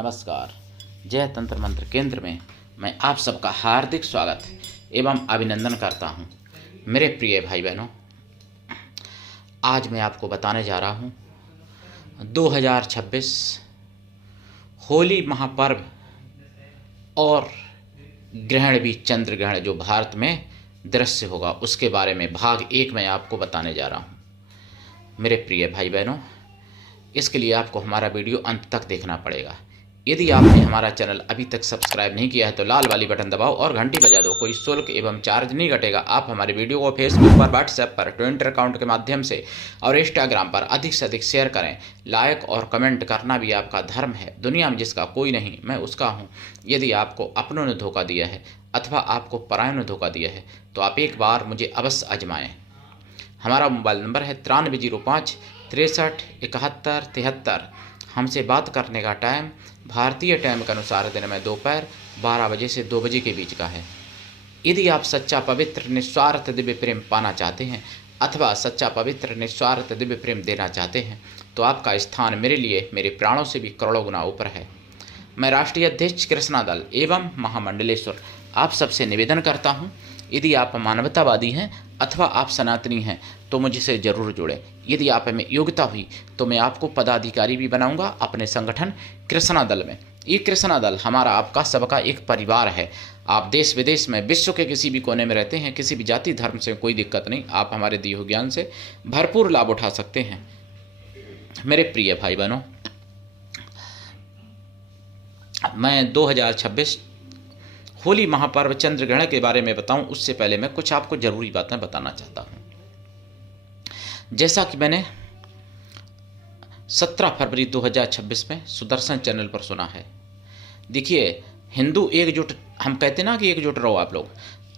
नमस्कार। जय तंत्र मंत्र केंद्र में मैं आप सबका हार्दिक स्वागत एवं अभिनंदन करता हूं। मेरे प्रिय भाई बहनों, आज मैं आपको बताने जा रहा हूं 2026 होली महापर्व और ग्रहण भी, चंद्र ग्रहण जो भारत में दृश्य होगा, उसके बारे में भाग 1 में आपको बताने जा रहा हूं। मेरे प्रिय भाई बहनों, इसके लिए आपको हमारा वीडियो अंत तक देखना पड़ेगा। यदि आपने हमारा चैनल अभी तक सब्सक्राइब नहीं किया है तो लाल वाली बटन दबाओ और घंटी बजा दो। कोई शुल्क एवं चार्ज नहीं घटेगा। आप हमारे वीडियो को फेसबुक पर, व्हाट्सएप पर, ट्विटर अकाउंट के माध्यम से और इंस्टाग्राम पर अधिक से अधिक शेयर करें। लाइक और कमेंट करना भी आपका धर्म है। दुनिया में जिसका कोई नहीं, मैं उसका हूँ। यदि आपको अपनों ने धोखा दिया है अथवा आपको परायों ने धोखा दिया है तो आप एक बार मुझे अवश्य आजमाएं। हमारा मोबाइल नंबर है 9305 63 71 73। हमसे बात करने का टाइम भारतीय टाइम के अनुसार दिन में दोपहर 12 बजे से 2 बजे के बीच का है। यदि आप सच्चा पवित्र निस्वार्थ दिव्य प्रेम पाना चाहते हैं अथवा सच्चा पवित्र निस्वार्थ दिव्य प्रेम देना चाहते हैं तो आपका स्थान मेरे लिए मेरे प्राणों से भी करोड़ों गुना ऊपर है। मैं राष्ट्रीय अध्यक्ष कृष्णा दल एवं महामंडलेश्वर आप सबसे निवेदन करता हूँ, यदि आप मानवतावादी हैं अथवा आप सनातनी हैं तो मुझसे ज़रूर जुड़ें। यदि आप में योग्यता हुई तो मैं आपको पदाधिकारी भी बनाऊंगा अपने संगठन कृष्णा दल में। ये कृष्णा दल हमारा आपका सबका एक परिवार है। आप देश विदेश में, विश्व के किसी भी कोने में रहते हैं, किसी भी जाति धर्म से कोई दिक्कत नहीं, आप हमारे दिए हुए ज्ञान से भरपूर लाभ उठा सकते हैं। मेरे प्रिय भाई बहनों, मैं 2026 होली महापर्व चंद्र ग्रहण के बारे में बताऊं उससे पहले मैं कुछ आपको जरूरी बातें बताना चाहता हूं। जैसा कि मैंने 17 फरवरी 2026 में सुदर्शन चैनल पर सुना है। देखिए, हिंदू एकजुट, हम कहते ना कि एकजुट रहो आप लोग।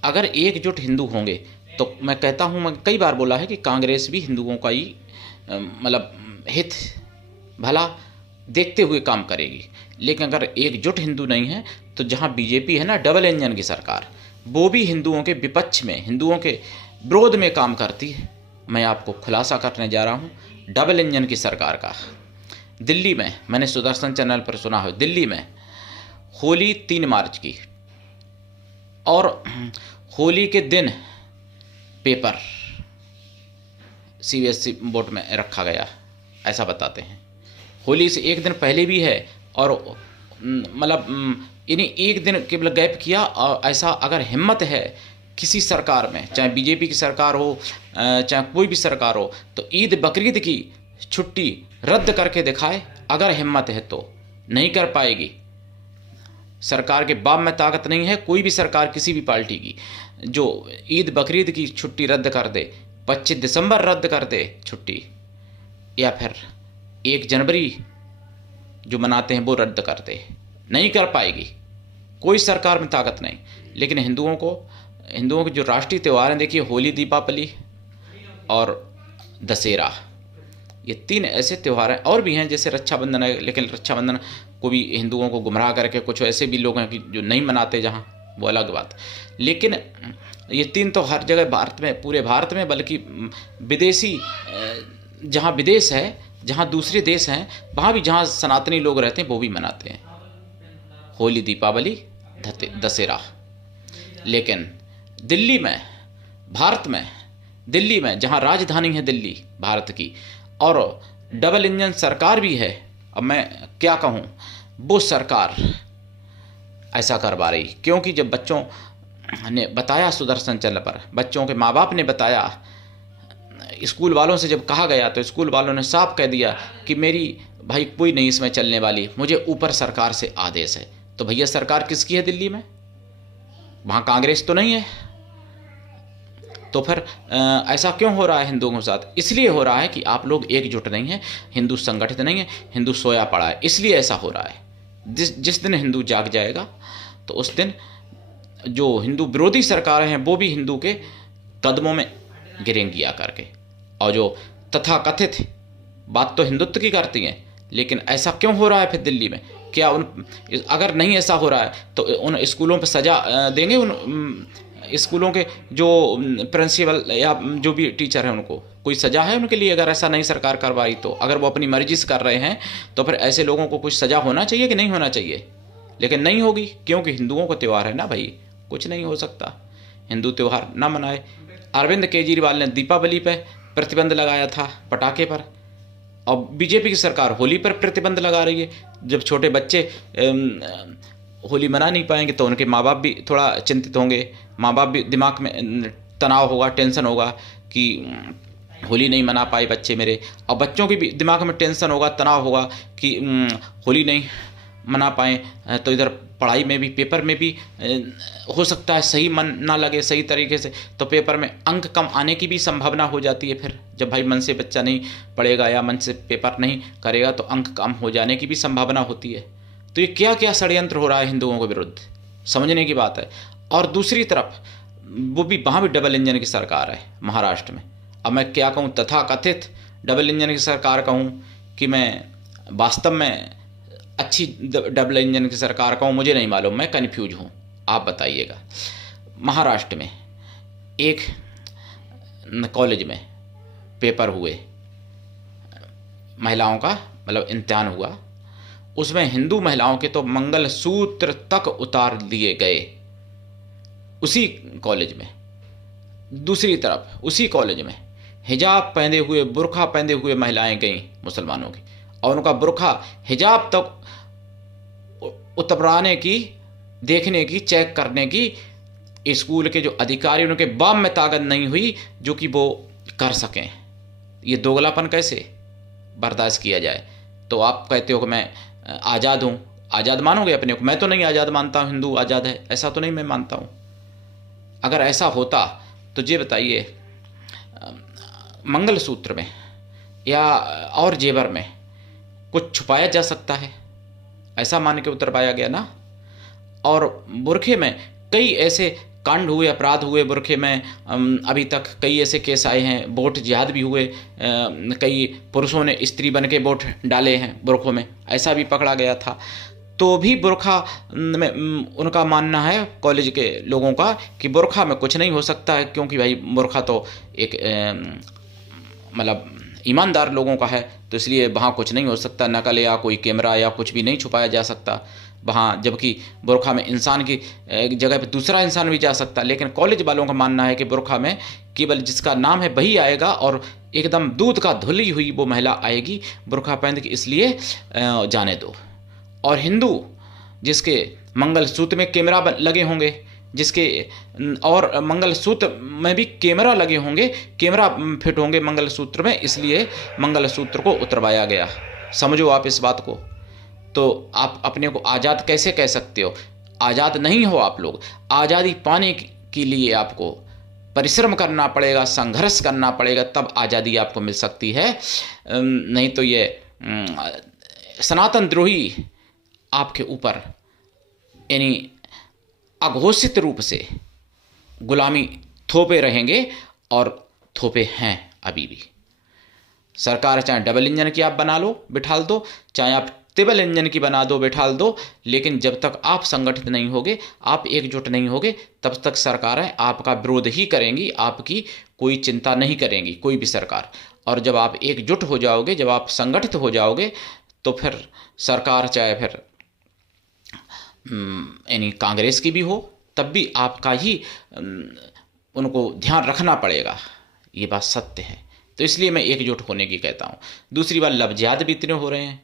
अगर एकजुट हिंदू होंगे तो मैं कहता हूं, मैं कई बार बोला है कि कांग्रेस भी हिंदुओं का ही मतलब हित भला देखते हुए काम करेगी। लेकिन अगर एकजुट हिंदू नहीं है तो जहां बीजेपी है ना, डबल इंजन की सरकार, वो भी हिंदुओं के विपक्ष में, हिंदुओं के विरोध में काम करती है। मैं आपको खुलासा करने जा रहा हूं डबल इंजन की सरकार का। दिल्ली में, मैंने सुदर्शन चैनल पर सुना है, दिल्ली में होली 3 मार्च की और होली के दिन पेपर CBSE बोर्ड में रखा गया, ऐसा बताते हैं। होली से एक दिन पहले भी है और मतलब इन्हीं एक दिन केवल गैप किया। और ऐसा अगर हिम्मत है किसी सरकार में, चाहे बीजेपी की सरकार हो चाहे कोई भी सरकार हो, तो ईद बकरीद की छुट्टी रद्द करके दिखाए। अगर हिम्मत है तो नहीं कर पाएगी। सरकार के बाप में ताकत नहीं है कोई भी सरकार किसी भी पार्टी की जो ईद बकरीद की छुट्टी रद्द कर दे, 25 दिसंबर रद्द कर दे छुट्टी, या फिर 1 जनवरी जो मनाते हैं वो रद्द कर दे। नहीं कर पाएगी, कोई सरकार में ताकत नहीं। लेकिन हिंदुओं के जो राष्ट्रीय त्यौहार हैं, देखिए होली, दीपावली और दशहरा, ये 3 ऐसे त्यौहार हैं। और भी हैं जैसे रक्षाबंधन है, लेकिन रक्षाबंधन को भी हिंदुओं को गुमराह करके कुछ ऐसे भी लोग हैं कि जो नहीं मनाते, जहाँ वो अलग बात। लेकिन ये 3 तो हर जगह भारत में, पूरे भारत में, बल्कि विदेशी जहाँ विदेश है, जहाँ दूसरे देश हैं, वहाँ भी जहाँ सनातनी लोग रहते हैं वो भी मनाते हैं होली, दीपावली, दशहरा। लेकिन दिल्ली में, भारत में, दिल्ली में जहाँ राजधानी है दिल्ली भारत की और डबल इंजन सरकार भी है, अब मैं क्या कहूँ, वो सरकार ऐसा करवा रही। क्योंकि जब बच्चों ने बताया सुदर्शन चैनल पर, बच्चों के माँ बाप ने बताया, स्कूल वालों से जब कहा गया तो स्कूल वालों ने साफ कह दिया कि मेरी भाई कोई नहीं इसमें चलने वाली, मुझे ऊपर सरकार से आदेश है। तो भैया सरकार किसकी है दिल्ली में? वहाँ कांग्रेस तो नहीं है। तो फिर ऐसा क्यों हो रहा है हिंदुओं के साथ? इसलिए हो रहा है कि आप लोग एकजुट नहीं हैं, हिंदू संगठित नहीं है, हिंदू सोया पड़ा है, इसलिए ऐसा हो रहा है। जिस दिन हिंदू जाग जाएगा तो उस दिन जो हिंदू विरोधी सरकारें हैं वो भी हिंदू के कदमों में गिरेंगी आकर के। और जो तथाकथित बात तो हिंदुत्व की करती हैं, लेकिन ऐसा क्यों हो रहा है फिर दिल्ली में? क्या अगर नहीं ऐसा हो रहा है तो उन स्कूलों पर सजा देंगे उन स्कूलों के जो प्रिंसिपल या जो भी टीचर हैं उनको कोई सज़ा है उनके लिए अगर ऐसा नहीं सरकार करवाई तो? अगर वो अपनी मर्जी से कर रहे हैं तो फिर ऐसे लोगों को कुछ सज़ा होना चाहिए कि नहीं होना चाहिए? लेकिन नहीं होगी, क्योंकि हिंदुओं का त्यौहार है ना भाई, कुछ नहीं हो सकता, हिंदू त्यौहार ना मनाए। अरविंद केजरीवाल ने दीपावली पे प्रतिबंध लगाया था, पटाखे पर, और बीजेपी की सरकार होली पर प्रतिबंध लगा रही है। जब छोटे बच्चे होली मना नहीं पाएंगे तो उनके माँ बाप भी थोड़ा चिंतित होंगे, माँ बाप भी दिमाग में तनाव होगा, टेंशन होगा कि होली नहीं मना पाए बच्चे मेरे, और बच्चों की भी दिमाग में टेंशन होगा, तनाव होगा कि होली नहीं मना पाएँ तो इधर पढ़ाई में भी, पेपर में भी हो सकता है सही मन ना लगे सही तरीके से, तो पेपर में अंक कम आने की भी संभावना हो जाती है। फिर जब भाई मन से बच्चा नहीं पढ़ेगा या मन से पेपर नहीं करेगा तो अंक कम हो जाने की भी संभावना होती है। तो ये क्या क्या षड्यंत्र हो रहा है हिंदुओं के विरुद्ध, समझने की बात है। और दूसरी तरफ वो भी, वहाँ भी डबल इंजन की सरकार है महाराष्ट्र में। अब मैं क्या कहूँ, तथाकथित डबल इंजन की सरकार कहूँ कि मैं वास्तव में अच्छी डबल इंजन की सरकार कहूँ, मुझे नहीं मालूम, मैं कन्फ्यूज हूँ, आप बताइएगा। महाराष्ट्र में एक कॉलेज में पेपर हुए, महिलाओं का मतलब इम्तिहान हुआ, उसमें हिंदू महिलाओं के तो मंगलसूत्र तक उतार दिए गए उसी कॉलेज में। दूसरी तरफ उसी कॉलेज में हिजाब पहने हुए, बुर्खा पहने हुए महिलाएं गईं मुसलमानों की, और उनका बुर्खा हिजाब तक उतरवाने की, देखने की, चेक करने की स्कूल के जो अधिकारी, उनके बाप में ताकत नहीं हुई जो कि वो कर सकें। ये दोगलापन कैसे बर्दाश्त किया जाए? तो आप कहते हो कि मैं आज़ाद हूँ, आज़ाद मानोगे अपने को? मैं तो नहीं आज़ाद मानता हूँ, हिंदू आज़ाद है ऐसा तो नहीं मैं मानता हूँ। अगर ऐसा होता तो ये बताइए, मंगलसूत्र में या और जेवर में कुछ छुपाया जा सकता है? ऐसा मान के उतरवाया गया ना। और बुरखे में कई ऐसे कांड हुए, अपराध हुए बुरखे में, अभी तक कई ऐसे केस आए हैं, वोट जिहाद भी हुए, कई पुरुषों ने स्त्री बन के वोट डाले हैं बुरखों में, ऐसा भी पकड़ा गया था। तो भी बुरखा में उनका मानना है कॉलेज के लोगों का कि बुरखा में कुछ नहीं हो सकता है, क्योंकि भाई बुरखा तो एक मतलब ईमानदार लोगों का है, तो इसलिए वहाँ कुछ नहीं हो सकता, नकल या कोई कैमरा या कुछ भी नहीं छुपाया जा सकता वहाँ। जबकि बुरखा में इंसान की जगह पे दूसरा इंसान भी जा सकता है, लेकिन कॉलेज वालों का मानना है कि बुरखा में केवल जिसका नाम है वही आएगा, और एकदम दूध का धुली हुई वो महिला आएगी बुरखा पहन के, इसलिए जाने दो। और हिंदू जिसके मंगलसूत्र में कैमरा लगे होंगे, जिसके और मंगलसूत्र में भी कैमरा लगे होंगे, कैमरा फिट होंगे मंगलसूत्र में, इसलिए मंगलसूत्र को उतरवाया गया। समझो आप इस बात को। तो आप अपने को आज़ाद कैसे कह सकते हो? आज़ाद नहीं हो आप लोग। आज़ादी पाने के लिए आपको परिश्रम करना पड़ेगा, संघर्ष करना पड़ेगा, तब आज़ादी आपको मिल सकती है। नहीं तो ये सनातन द्रोही आपके ऊपर यानी अघोषित रूप से गुलामी थोपे रहेंगे, और थोपे हैं अभी भी। सरकार चाहे डबल इंजन की आप बना लो बिठाल दो, चाहे आप ट्रिपल इंजन की बना दो बिठाल दो, लेकिन जब तक आप संगठित नहीं होगे, आप एकजुट नहीं होगे, तब तक सरकारें आपका विरोध ही करेंगी, आपकी कोई चिंता नहीं करेंगी कोई भी सरकार। और जब आप एकजुट हो जाओगे, जब आप संगठित हो जाओगे, तो फिर सरकार चाहे फिर यानी कांग्रेस की भी हो, तब भी आपका ही उनको ध्यान रखना पड़ेगा। ये बात सत्य है। तो इसलिए मैं एकजुट होने की कहता हूँ। दूसरी बात, लव जिहाद भी इतने हो रहे हैं,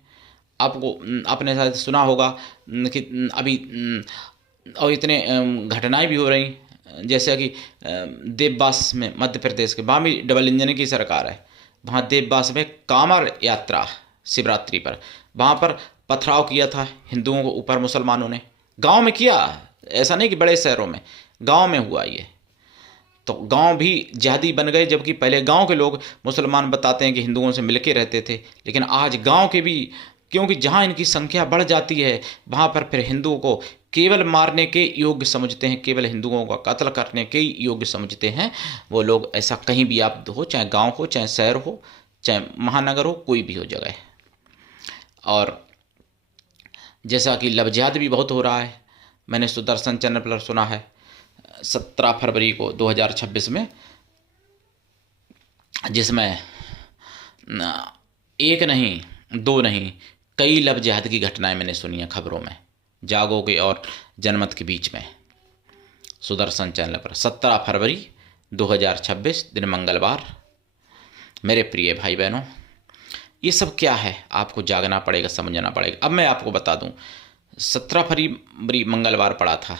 आपने शायद सुना होगा कि अभी और इतने घटनाएं भी हो रही, जैसे कि देवबास में मध्य प्रदेश के, वहाँ भी डबल इंजन की सरकार है। वहाँ देवबास में कांवड़ यात्रा शिवरात्रि पर, वहाँ पर पथराव किया था हिंदुओं को ऊपर मुसलमानों ने। गांव में किया, ऐसा नहीं कि बड़े शहरों में, गांव में हुआ ये। तो गांव भी जिहादी बन गए, जबकि पहले गांव के लोग मुसलमान बताते हैं कि हिंदुओं से मिलके रहते थे, लेकिन आज गांव के भी, क्योंकि जहां इनकी संख्या बढ़ जाती है वहां पर फिर हिंदुओं को केवल मारने के योग्य समझते हैं, केवल हिंदुओं का कत्ल करने के योग्य समझते हैं वो लोग। ऐसा कहीं भी आप हो, चाहे गाँव हो, चाहे शहर हो, चाहे महानगर हो, कोई भी हो जगह। और जैसा कि लव जिहाद भी बहुत हो रहा है, मैंने सुदर्शन चैनल पर सुना है, 17 फरवरी को 2026 में, जिसमें एक नहीं, दो नहीं, कई लव जिहाद की घटनाएं मैंने सुनी हैं खबरों में, जागो के और जनमत के बीच में, सुदर्शन चैनल पर। 17 फरवरी 2026 दिन मंगलवार। मेरे प्रिय भाई बहनों, ये सब क्या है आपको जागना पड़ेगा, समझना पड़ेगा। अब मैं आपको बता दूं, 17 फरवरी मंगलवार पड़ा था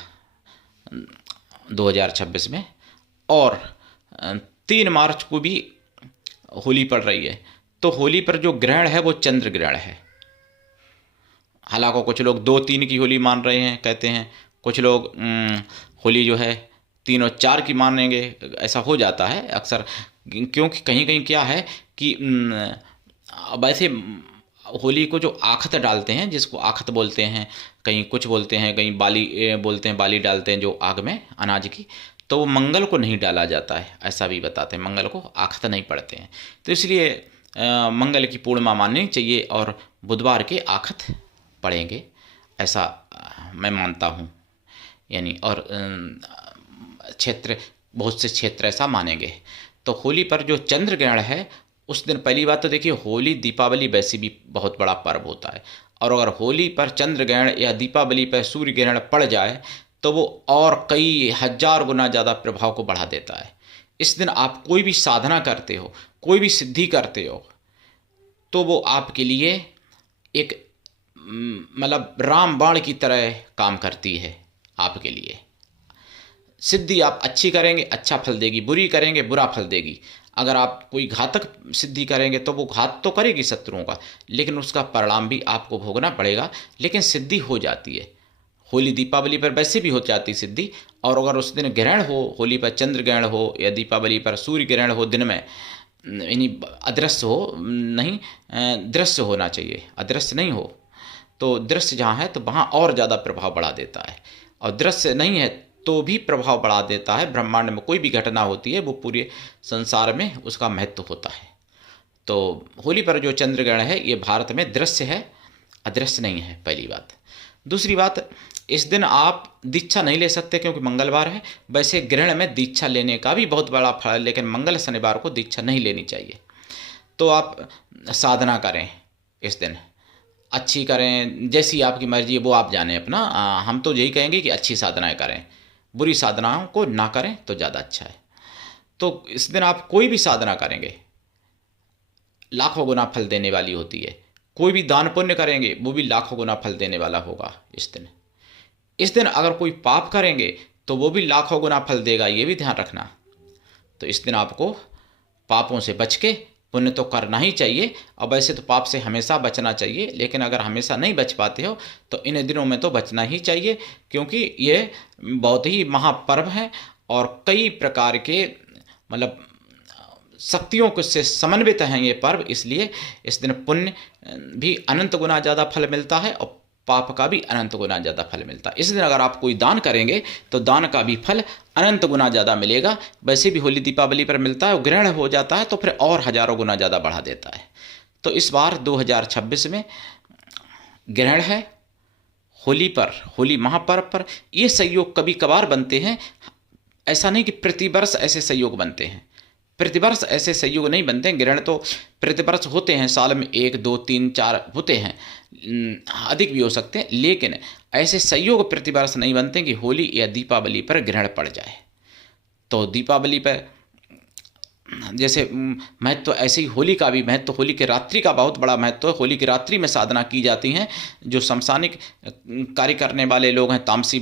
2026 में, और 3 मार्च को भी होली पड़ रही है। तो होली पर जो ग्रहण है वो चंद्र ग्रहण है। हालांकि कुछ लोग 2-3 की होली मान रहे हैं, कहते हैं, कुछ लोग होली जो है 3 और 4 की मानेंगे। ऐसा हो जाता है अक्सर, क्योंकि कहीं कहीं क्या है कि वैसे होली को जो आखत डालते हैं, जिसको आखत बोलते हैं, कहीं कुछ बोलते हैं, कहीं बाली बोलते हैं, बाली डालते हैं जो आग में अनाज की, तो वो मंगल को नहीं डाला जाता है, ऐसा भी बताते हैं। मंगल को आखत नहीं पढ़ते हैं, तो इसलिए मंगल की पूर्णिमा माननी चाहिए और बुधवार के आखत पढ़ेंगे, ऐसा मैं मानता हूँ। यानी और क्षेत्र, बहुत से क्षेत्र ऐसा मानेंगे। तो होली पर जो चंद्र ग्रहण है उस दिन, पहली बात तो देखिए, होली दीपावली वैसे भी बहुत बड़ा पर्व होता है, और अगर होली पर चंद्र ग्रहण या दीपावली पर सूर्य ग्रहण पड़ जाए तो वो और कई हजार गुना ज़्यादा प्रभाव को बढ़ा देता है। इस दिन आप कोई भी साधना करते हो, कोई भी सिद्धि करते हो, तो वो आपके लिए एक मतलब रामबाण की तरह काम करती है। आपके लिए सिद्धि आप अच्छी करेंगे अच्छा फल देगी, बुरी करेंगे बुरा फल देगी। अगर आप कोई घातक सिद्धि करेंगे तो वो घात तो करेगी शत्रुओं का, लेकिन उसका परिणाम भी आपको भोगना पड़ेगा, लेकिन सिद्धि हो जाती है। होली दीपावली पर वैसे भी हो जाती सिद्धि, और अगर उस दिन ग्रहण हो, होली पर चंद्र ग्रहण हो या दीपावली पर सूर्य ग्रहण हो दिन में, यानी अदृश्य हो, नहीं दृश्य होना चाहिए, अदृश्य नहीं हो, तो दृश्य जहाँ है तो वहाँ और ज़्यादा प्रभाव बढ़ा देता है, और दृश्य नहीं है तो भी प्रभाव बढ़ा देता है। ब्रह्मांड में कोई भी घटना होती है वो पूरे संसार में उसका महत्व होता है। तो होली पर जो चंद्र ग्रहण है ये भारत में दृश्य है, अदृश्य नहीं है, पहली बात। दूसरी बात, इस दिन आप दीक्षा नहीं ले सकते क्योंकि मंगलवार है। वैसे ग्रहण में दीक्षा लेने का भी बहुत बड़ा फल है, लेकिन मंगल शनिवार को दीक्षा नहीं लेनी चाहिए। तो आप साधना करें इस दिन, अच्छी करें, जैसी आपकी मर्जी है वो आप जाने अपना। हम तो यही कहेंगे कि अच्छी साधनाएं करें, बुरी साधनाओं को ना करें तो ज़्यादा अच्छा है। तो इस दिन आप कोई भी साधना करेंगे लाखों गुना फल देने वाली होती है। कोई भी दान पुण्य करेंगे वो भी लाखों गुना फल देने वाला होगा इस दिन। इस दिन अगर कोई पाप करेंगे तो वो भी लाखों गुना फल देगा, ये भी ध्यान रखना। तो इस दिन आपको पापों से बच के पुण्य तो करना ही चाहिए, और वैसे तो पाप से हमेशा बचना चाहिए, लेकिन अगर हमेशा नहीं बच पाते हो तो इन दिनों में तो बचना ही चाहिए, क्योंकि ये बहुत ही महापर्व है और कई प्रकार के मतलब शक्तियों को से समन्वित हैं ये पर्व। इसलिए इस दिन पुण्य भी अनंत गुना ज़्यादा फल मिलता है और पाप का भी अनंत गुना ज़्यादा फल मिलता है। इस दिन अगर आप कोई दान करेंगे तो दान का भी फल अनंत गुना ज़्यादा मिलेगा। वैसे भी होली दीपावली पर मिलता है, ग्रहण हो जाता है तो फिर और हजारों गुना ज़्यादा बढ़ा देता है। तो इस बार 2026 में ग्रहण है होली पर, होली महापर्व पर। ये संयोग कभी कभार बनते हैं, ऐसा नहीं कि प्रतिवर्ष ऐसे संयोग बनते हैं। प्रतिवर्ष ऐसे संयोग नहीं बनते हैं। ग्रहण तो प्रतिवर्ष होते हैं, साल में 1, 2, 3, 4 होते हैं, अधिक भी हो सकते हैं, लेकिन ऐसे संयोग प्रतिवर्ष नहीं बनते कि होली या दीपावली पर ग्रहण पड़ जाए। तो दीपावली पर जैसे महत्व, ऐसे ही होली का भी महत्व, होली के रात्रि का बहुत बड़ा महत्व है। होली की रात्रि में साधना की जाती हैं। जो शमशानिक कार्य करने वाले लोग हैं, तामसी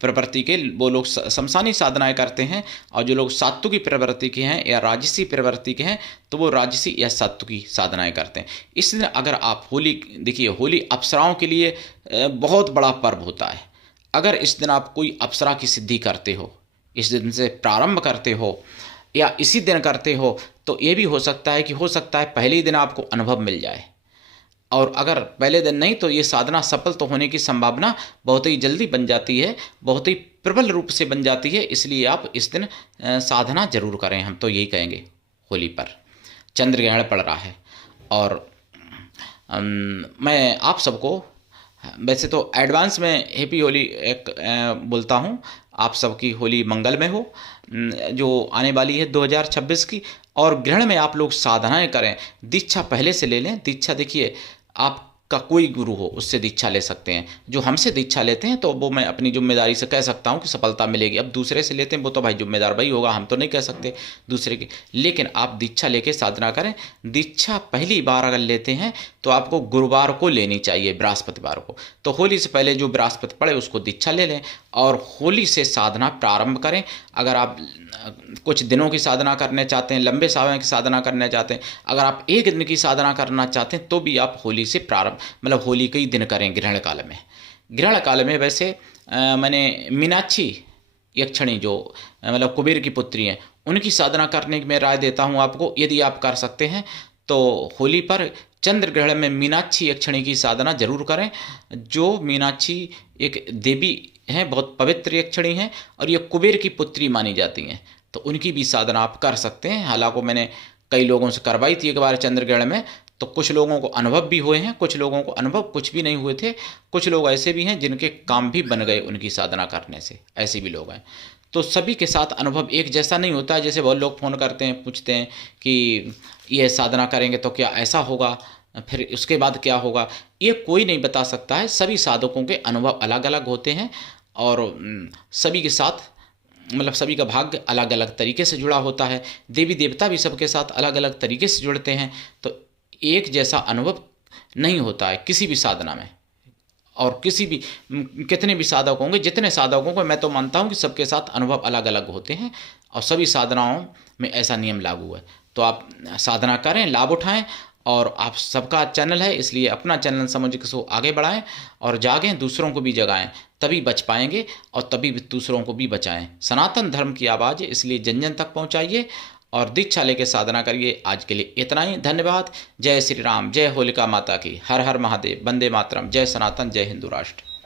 प्रवृत्ति के, वो लोग शमशानी साधनाएं करते हैं, और जो लोग सात्विकी प्रवृत्ति के हैं या राजसी प्रवृत्ति के हैं तो वो राजसी या सात्विकी साधनाएं करते हैं। इस दिन अगर आप होली, देखिए होली अप्सराओं के लिए बहुत बड़ा पर्व होता है। अगर इस दिन आप कोई अप्सरा की सिद्धि करते हो, इस दिन से प्रारंभ करते हो या इसी दिन करते हो, तो ये भी हो सकता है पहले ही दिन आपको अनुभव मिल जाए, और अगर पहले दिन नहीं तो ये साधना सफल तो होने की संभावना बहुत ही जल्दी बन जाती है, बहुत ही प्रबल रूप से बन जाती है। इसलिए आप इस दिन साधना जरूर करें। हम तो यही कहेंगे। होली पर चंद्र ग्रहण पड़ रहा है, और मैं आप सबको वैसे तो एडवांस में हैप्पी होली एक बोलता हूँ, आप सबकी होली मंगलमय हो जो आने वाली है 2026 की। और ग्रहण में आप लोग साधनाएं करें, दीक्षा पहले से ले लें। दीक्षा देखिए, आपका कोई गुरु हो उससे दीक्षा ले सकते हैं। जो हमसे दीक्षा लेते हैं तो वो मैं अपनी जिम्मेदारी से कह सकता हूँ कि सफलता मिलेगी। अब दूसरे से लेते हैं वो तो भाई जिम्मेदार भाई होगा, हम तो नहीं कह सकते दूसरे की। लेकिन आप दीक्षा लेके साधना करें। दीक्षा पहली बार अगर लेते हैं तो आपको गुरुवार को लेनी चाहिए, बृहस्पतिवार को। तो होली से पहले जो बृहस्पति पड़े उसको दीक्षा ले लें और होली से साधना प्रारंभ करें। अगर आप कुछ दिनों की साधना करने चाहते हैं, लंबे समय की साधना करना चाहते हैं, अगर आप एक दिन की साधना करना चाहते हैं तो भी आप होली से प्रारंभ मतलब होली के ही दिन करें ग्रहण काल में। ग्रहण काल में वैसे मैंने मीनाक्षी यक्षिणी जो मतलब कुबेर की पुत्री हैं उनकी साधना करने की मैं राय देता हूँ आपको। यदि आप कर सकते हैं तो होली पर चंद्र ग्रहण में मीनाक्षी यक्षिणी की साधना जरूर करें। जो मीनाक्षी एक देवी हैं, बहुत पवित्र यक्षिणी हैं और ये कुबेर की पुत्री मानी जाती हैं, तो उनकी भी साधना आप कर सकते हैं। हालांकि मैंने कई लोगों से करवाई थी एक बार चंद्र ग्रहण में, तो कुछ लोगों को अनुभव भी हुए हैं, कुछ लोगों को अनुभव कुछ भी नहीं हुए थे। कुछ लोग ऐसे भी हैं जिनके काम भी बन गए उनकी साधना करने से, ऐसे भी लोग हैं। तो सभी के साथ अनुभव एक जैसा नहीं होता है। जैसे बहुत लोग फ़ोन करते हैं, पूछते हैं कि ये साधना करेंगे तो क्या ऐसा होगा, फिर उसके बाद क्या होगा, ये कोई नहीं बता सकता है। सभी साधकों के अनुभव अलग अलग होते हैं और सभी के साथ मतलब सभी का भाग्य अलग अलग तरीके से जुड़ा होता है। देवी देवता भी सबके साथ अलग अलग तरीके से जुड़ते हैं। तो एक जैसा अनुभव नहीं होता है किसी भी साधना में। और किसी भी कितने भी साधक होंगे, जितने साधकों को मैं तो मानता हूँ कि सबके साथ अनुभव अलग अलग होते हैं और सभी साधनाओं में ऐसा नियम लागू है। तो आप साधना करें, लाभ उठाएं। और आप सबका चैनल है इसलिए अपना चैनल समझ के सो आगे बढ़ाएं और जागें, दूसरों को भी जगाएं, तभी बच पाएंगे और तभी दूसरों को भी बचाएं। सनातन धर्म की आवाज़ है इसलिए जन जन तक पहुंचाइए और दीक्षा लेके साधना करिए। आज के लिए इतना ही, धन्यवाद। जय श्री राम, जय होलिका माता की, हर हर महादेव, वंदे मातरम, जय सनातन, जय हिंदू राष्ट्र।